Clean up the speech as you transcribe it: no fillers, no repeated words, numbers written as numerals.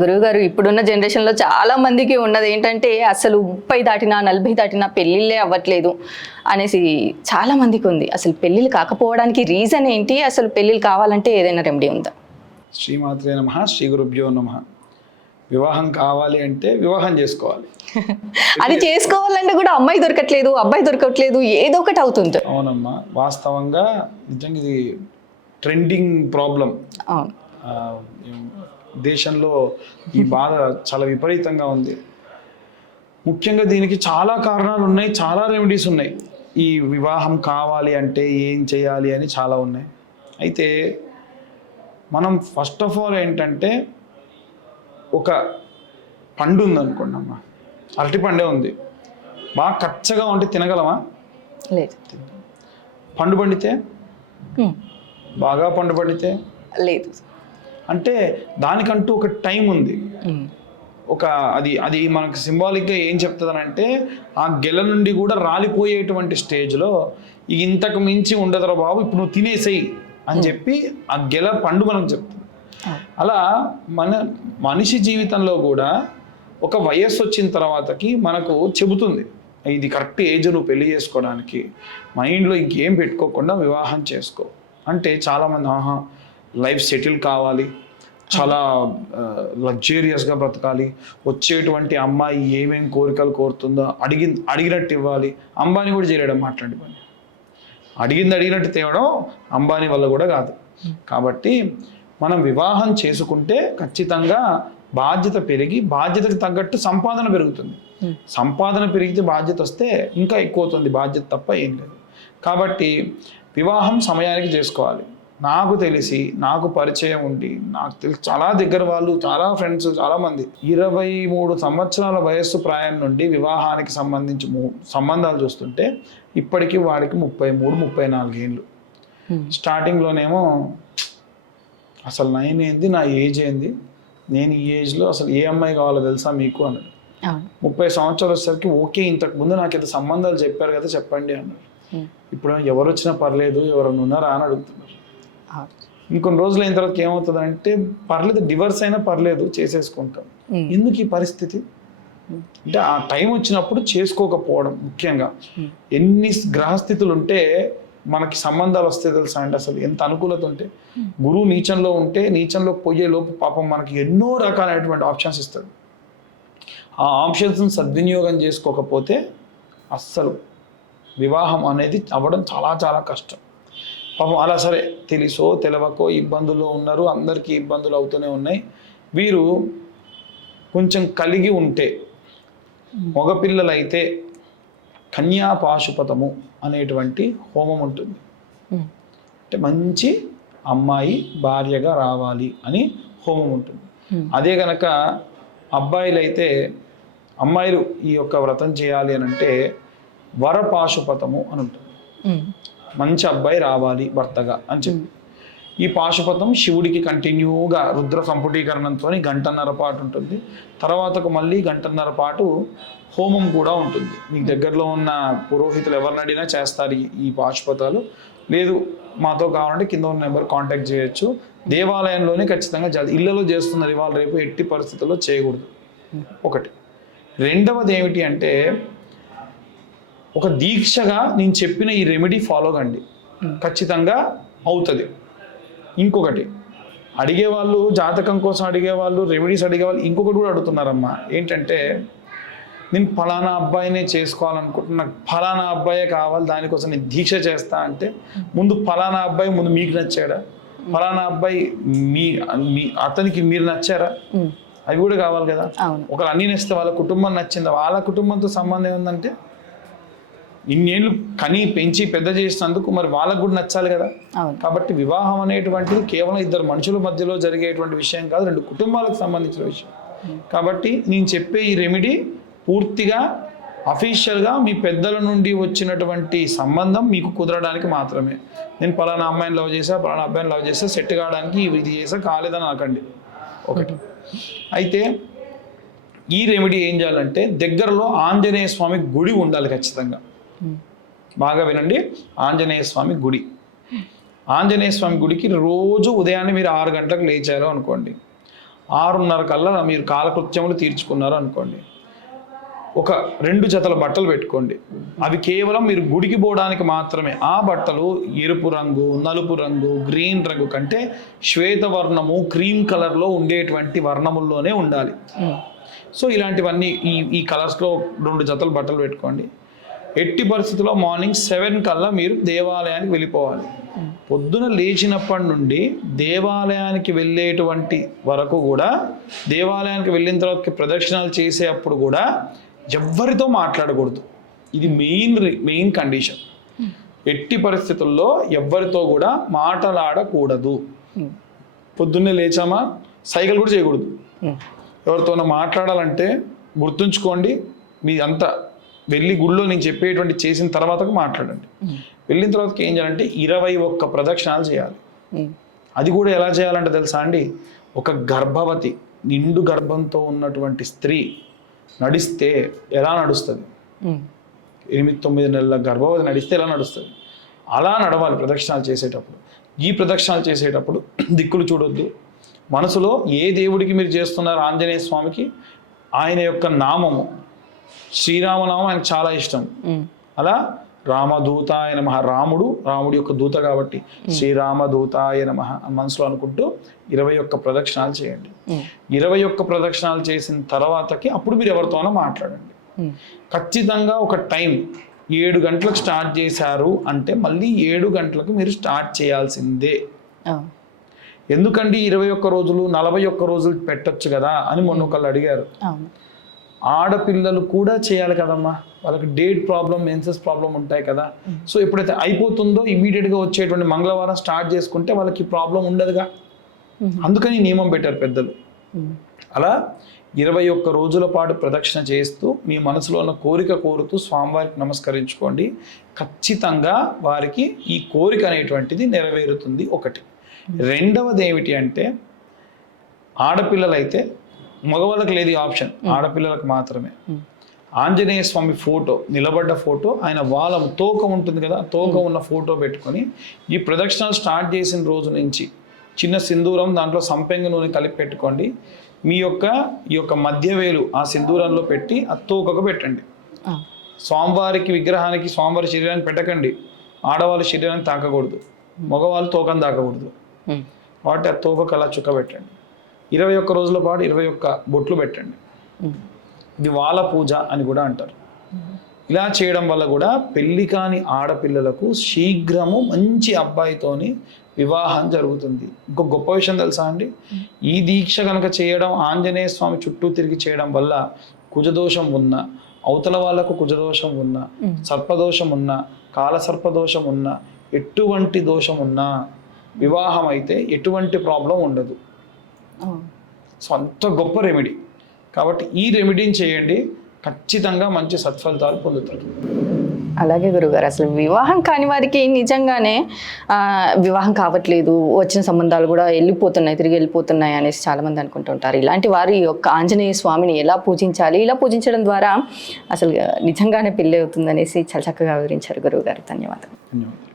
గురువుగారు, ఇప్పుడున్న జనరేషన్లో చాలా మందికి ఉన్నది ఏంటంటే అసలు 30 దాటినా 40 దాటినా పెళ్ళిళ్ళే అవ్వట్లేదు అనేసి చాలా మందికి ఉంది. అసలు పెళ్ళిళ్ళు కాకపోవడానికి రీజన్ ఏంటి? అసలు పెళ్ళిళ్ళు కావాలంటే ఏదైనా రెమెడీ ఉందా? శ్రీమాత్రే నమః, శ్రీ గురుభ్యో నమః. వివాహం కావాలి అంటే వివాహం చేసుకోవాలి. అది చేసుకోవాలంటే కూడా అమ్మాయి దొరకట్లేదు, అబ్బాయి దొరకట్లేదు, ఏదో ఒకటి అవుతుంది. అవునమ్మా, వాస్తవంగా నిజంగా ఇది ట్రెండింగ్ ప్రాబ్లం. అవును. దేశంలో ఈ బాధ చాలా విపరీతంగా ఉంది. ముఖ్యంగా దీనికి చాలా కారణాలు ఉన్నాయి, చాలా రెమెడీస్ ఉన్నాయి. ఈ వివాహం కావాలి అంటే ఏం చేయాలి అని చాలా ఉన్నాయి. అయితే మనం ఫస్ట్ ఆఫ్ ఆల్ ఏంటంటే, ఒక పండు ఉందనుకోండి అమ్మా, అరటి పండే ఉంది, బాగా కచ్చగా ఉంటే తినగలమా? లేదు. పండు పండితే, బాగా పండు పండితే లేదు. అంటే దానికంటూ ఒక టైం ఉంది. ఒక అది అది మనకు సింబాలిక్గా ఏం చెప్తుందనంటే, ఆ గెల నుండి కూడా రాలిపోయేటువంటి స్టేజ్లో ఇంతకు మించి ఉండదురా బాబు, ఇప్పుడు నువ్వు తినేసేయి అని చెప్పి ఆ గెల పండు మనకు చెప్తుంది. అలా మనిషి జీవితంలో కూడా ఒక వయస్సు వచ్చిన తర్వాతకి మనకు చెబుతుంది, ఇది కరెక్ట్ ఏజ్ నువ్వు పెళ్లి చేసుకోవడానికి, మైండ్లో ఇంకేం పెట్టుకోకుండా వివాహం చేసుకో అంటే. చాలామంది లైఫ్ సెటిల్ కావాలి, చాలా లగ్జూరియస్గా బ్రతకాలి, వచ్చేటువంటి అమ్మాయి ఏమేం కోరికలు కోరుతుందో అడిగినట్టు ఇవ్వాలి. అంబానీ కూడా చేయడం మాట్లాడి పని, అడిగినట్టు తేవడం అంబానీ వల్ల కూడా కాదు. కాబట్టి మనం వివాహం చేసుకుంటే ఖచ్చితంగా బాధ్యత పెరిగి, బాధ్యతకు తగ్గట్టు సంపాదన పెరుగుతుంది. సంపాదన పెరిగితే బాధ్యత వస్తే ఇంకా ఎక్కువ అవుతుంది బాధ్యత, తప్ప ఏం లేదు. కాబట్టి వివాహం సమయానికి చేసుకోవాలి. నాకు తెలిసి, నాకు పరిచయం ఉండి, నాకు తెలిసి చాలా దగ్గర వాళ్ళు, చాలా ఫ్రెండ్స్, చాలామంది 23 సంవత్సరాల వయస్సు ప్రాయం నుండి వివాహానికి సంబంధించి సంబంధాలు చూస్తుంటే ఇప్పటికీ వాడికి 33-34 ఏళ్ళు. స్టార్టింగ్లోనేమో అసలు నేను ఏంది, నా ఏజ్ ఏంది, నేను ఈ ఏజ్లో అసలు ఏ అమ్మాయి కావాలో తెలుసా మీకు అన్నాడు. 30 సంవత్సరాలు వచ్చేసరికి ఓకే, ఇంతకుముందు నాకు ఇంత సంబంధాలు చెప్పారు కదా చెప్పండి అన్నారు. ఇప్పుడు ఎవరు వచ్చినా పర్లేదు, ఎవరన్నా ఉన్నారా అని అడుగుతున్నారు. ఇంకొన్ని రోజులు అయిన తర్వాత ఏమవుతుంది అంటే, పర్లేదు డివర్స్ అయినా పర్లేదు చేసేసుకుంటాం. ఎందుకు ఈ పరిస్థితి అంటే, ఆ టైం వచ్చినప్పుడు చేసుకోకపోవడం. ముఖ్యంగా ఎన్ని గ్రహస్థితులు ఉంటే మనకి సంబంధాలు వస్తే తెలుసా అండి, అసలు ఎంత అనుకూలత ఉంటే. గురువు నీచంలో ఉంటే, నీచంలోకి పోయే లోపు పాపం మనకి ఎన్నో రకాలైనటువంటి ఆప్షన్స్ ఇస్తాడు. ఆ ఆప్షన్స్ని సద్వినియోగం చేసుకోకపోతే అస్సలు వివాహం అనేది అవ్వడం చాలా చాలా కష్టం. పాపం అలా సరే తెలుసో తెలవకో ఇబ్బందుల్లో ఉన్నారు, అందరికీ ఇబ్బందులు అవుతూనే ఉన్నాయి. వీరు కొంచెం కలిగి ఉంటే, మగపిల్లలైతే కన్యాపాశుపతము అనేటువంటి హోమం ఉంటుంది. అంటే మంచి అమ్మాయి భార్యగా రావాలి అని హోమం ఉంటుంది. అదే కనుక అబ్బాయిలైతే, అమ్మాయిలు ఈ యొక్క వ్రతం చేయాలి అని అంటే వరపాశుపతము అని ఉంటుంది. మంచి అబ్బాయి రావాలి భర్తగా అని చెప్పి. ఈ పాశుపతం శివుడికి కంటిన్యూగా రుద్ర సంపుటీకరణంతో 1.5 గంట పాటు ఉంటుంది. తర్వాతకు మళ్ళీ 1.5 గంట పాటు హోమం కూడా ఉంటుంది. మీకు దగ్గరలో ఉన్న పురోహితులు ఎవరిని అడిగినా చేస్తారు ఈ పాశుపతాలు. లేదు మాతో కావాలంటే కింద ఉన్న నెంబర్ కాంటాక్ట్ చేయొచ్చు. దేవాలయంలోనే ఖచ్చితంగా ఇళ్లలో చేస్తున్నారు, ఇవాళ రేపు ఎట్టి పరిస్థితుల్లో చేయకూడదు. ఒకటి. రెండవది ఏమిటి అంటే, ఒక దీక్షగా నేను చెప్పిన ఈ రెమెడీ ఫాలో కండి, ఖచ్చితంగా అవుతుంది. ఇంకొకటి, అడిగేవాళ్ళు జాతకం కోసం అడిగేవాళ్ళు, రెమెడీస్ అడిగేవాళ్ళు ఇంకొకటి కూడా అడుగుతున్నారమ్మా. ఏంటంటే, నేను ఫలానా అబ్బాయినే చేసుకోవాలనుకుంటున్నా, నాకు ఫలానా అబ్బాయే కావాలి, దానికోసం నేను దీక్ష చేస్తా అంటే, ముందు ఫలానా అబ్బాయి ముందు మీకు నచ్చాడా, ఫలానా అబ్బాయి అతనికి మీరు నచ్చారా, అవి కూడా కావాలి కదా. ఒకరు అన్నీ నచ్చితే వాళ్ళ కుటుంబం నచ్చిందా, వాళ్ళ కుటుంబంతో సంబంధం ఏంటంటే, ఇన్నేళ్ళు కని పెంచి పెద్ద చేసినందుకు మరి వాళ్ళకు కూడా నచ్చాలి కదా. కాబట్టి వివాహం అనేటువంటిది కేవలం 2 మనుషుల మధ్యలో జరిగేటువంటి విషయం కాదు, 2 కుటుంబాలకు సంబంధించిన విషయం. కాబట్టి నేను చెప్పే ఈ రెమెడీ పూర్తిగా అఫీషియల్గా మీ పెద్దల నుండి వచ్చినటువంటి సంబంధం మీకు కుదరడానికి మాత్రమే. నేను పలానా అమ్మాయిని లవ్ చేసా, పలానా అబ్బాయిని లవ్ చేసా, సెట్ కావడానికి ఇది చేసా, కాలేదని అనకండి. ఒకటి. అయితే ఈ రెమెడీ ఏం చేయాలంటే, దగ్గరలో ఆంజనేయ స్వామి గుడి ఉండాలి ఖచ్చితంగా. బాగా వినండి, ఆంజనేయ స్వామి గుడి. ఆంజనేయ స్వామి గుడికి రోజు ఉదయాన్నే మీరు 6 గంటలకు లేచారు అనుకోండి, 6:30 కల్లా మీరు కాలకృత్యములు తీర్చుకున్నారు అనుకోండి, ఒక 2 జతల బట్టలు పెట్టుకోండి. అవి కేవలం మీరు గుడికి పోవడానికి మాత్రమే. ఆ బట్టలు ఎరుపు రంగు, నలుపు రంగు, గ్రీన్ రంగు కంటే శ్వేతవర్ణము, క్రీమ్ కలర్లో ఉండేటువంటి వర్ణముల్లోనే ఉండాలి. సో ఇలాంటివన్నీ ఈ కలర్స్లో 2 జతల బట్టలు పెట్టుకోండి. ఎట్టి పరిస్థితుల్లో మార్నింగ్ 7 కల్లా మీరు దేవాలయానికి వెళ్ళిపోవాలి. పొద్దున లేచినప్పటి నుండి దేవాలయానికి వెళ్ళేటువంటి వరకు కూడా, దేవాలయానికి వెళ్ళిన తర్వాత ప్రదక్షిణాలు చేసే అప్పుడు కూడా ఎవ్వరితో మాట్లాడకూడదు. ఇది మెయిన్ కండిషన్. ఎట్టి పరిస్థితుల్లో ఎవ్వరితో కూడా మాట్లాడకూడదు. పొద్దున్నే లేచామా సైకిల్ కూడా చేయకూడదు. ఎవరితోనో మాట్లాడాలంటే గుర్తుంచుకోండి, మీ అంతా వెళ్ళి గుళ్ళో నేను చెప్పేటువంటి చేసిన తర్వాతకు మాట్లాడండి. వెళ్ళిన తర్వాతకి ఏం చేయాలంటే 21 ప్రదక్షిణాలు చేయాలి. అది కూడా ఎలా చేయాలంటే తెలుసా అండి, ఒక గర్భవతి, నిండు గర్భంతో ఉన్నటువంటి స్త్రీ నడిస్తే ఎలా నడుస్తుంది, 8-9 నెలల గర్భవతి నడిస్తే ఎలా నడుస్తుంది, అలా నడవాలి ప్రదక్షిణాలు చేసేటప్పుడు. ఈ ప్రదక్షిణాలు చేసేటప్పుడు దిక్కులు చూడొద్దు. మనసులో ఏ దేవుడికి మీరు చేస్తున్నారు, ఆంజనేయ స్వామికి ఆయన యొక్క నామము, శ్రీరామనామం ఆయనకు చాలా ఇష్టం. అలా రామదూతాయ నమః, రాముడి యొక్క దూత కాబట్టి శ్రీరామదూతాయ నమః మనసులో అనుకుంటూ 21 ప్రదక్షిణాలు చేయండి. 21 ప్రదక్షిణాలు చేసిన తర్వాతకి అప్పుడు మీరు ఎవరితోనో మాట్లాడండి. ఖచ్చితంగా ఒక టైం 7 గంటలకు స్టార్ట్ చేశారు అంటే మళ్ళీ 7 గంటలకు మీరు స్టార్ట్ చేయాల్సిందే. ఎందుకండి 21 రోజులు 41 రోజులు పెట్టొచ్చు కదా అని మొన్న ఒకళ్ళు అడిగారు. ఆడపిల్లలు కూడా చేయాలి కదమ్మా, వాళ్ళకి డేట్ ప్రాబ్లం, మెన్సెస్ ప్రాబ్లం ఉంటాయి కదా. సో ఎప్పుడైతే అయిపోతుందో ఇమీడియట్గా వచ్చేటువంటి మంగళవారం స్టార్ట్ చేసుకుంటే వాళ్ళకి ప్రాబ్లం ఉండదుగా. అందుకని నియమం పెట్టారు పెద్దలు. అలా 21 రోజుల పాటు ప్రదక్షిణ చేస్తూ మీ మనసులో ఉన్న కోరిక కోరుతూ స్వామివారికి నమస్కరించుకోండి. ఖచ్చితంగా వారికి ఈ కోరిక అనేటువంటిది నెరవేరుతుంది. ఒకటి. రెండవది ఏమిటి అంటే, ఆడపిల్లలైతే, మగవాళ్ళకి లేదు ఆప్షన్, ఆడపిల్లలకు మాత్రమే. ఆంజనేయ స్వామి ఫోటో, నిలబడ్డ ఫోటో, ఆయన వాళ్ళ తోక ఉంటుంది కదా, తోక ఉన్న ఫోటో పెట్టుకొని ఈ ప్రదక్షిణలు స్టార్ట్ చేసిన రోజు నుంచి చిన్న సింధూరం, దాంట్లో సంపెంగ నూనె కలిపి పెట్టుకోండి. మీ ఈ యొక్క మధ్యవేలు ఆ సింధూరంలో పెట్టి ఆ తోకకు పెట్టండి. స్వామివారికి విగ్రహానికి, స్వామివారి శరీరానికి పెట్టకండి. ఆడవాళ్ళ శరీరానికి తాకకూడదు, మగవాళ్ళు తోకను తాకకూడదు. కాబట్టి ఆ తోకకు అలా చుక్క పెట్టండి. 21 రోజుల పాటు 21 బొట్లు పెట్టండి. ఇది వాళ్ళ పూజ అని కూడా అంటారు. ఇలా చేయడం వల్ల కూడా పెళ్లి కాని ఆడపిల్లలకు శీఘ్రము మంచి అబ్బాయితోని వివాహం జరుగుతుంది. ఇంకో గొప్ప విషయం తెలుసా అండి, ఈ దీక్ష కనుక చేయడం, ఆంజనేయ స్వామి చుట్టూ తిరిగి చేయడం వల్ల కుజదోషం ఉన్నా, అవతల వాళ్ళకు కుజదోషం ఉన్నా, సర్పదోషం ఉన్నా, కాలసర్పదోషం ఉన్నా, ఎటువంటి దోషం ఉన్నా వివాహం అయితే ఎటువంటి ప్రాబ్లం ఉండదు. సో అంత గొప్ప రెమెడీ. కాబట్టి ఈ రెమెడీని చేయండి, ఖచ్చితంగా మంచి సత్ఫలితాలు పొందుతారు. అలాగే గురుగారు, అసలు వివాహం కాని వారికి నిజంగానే వివాహం కావట్లేదు, వచ్చిన సంబంధాలు కూడా తిరిగి వెళ్ళిపోతున్నాయి అనేసి చాలామంది అనుకుంటుంటారు. ఇలాంటి వారి యొక్క ఆంజనేయ స్వామిని ఎలా పూజించాలి, ఇలా పూజించడం ద్వారా అసలు నిజంగానే పెళ్ళి అవుతుంది అనేసి చాలా చక్కగా వివరించారు గురువుగారు. ధన్యవాదాలు. ధన్యవాదాలు.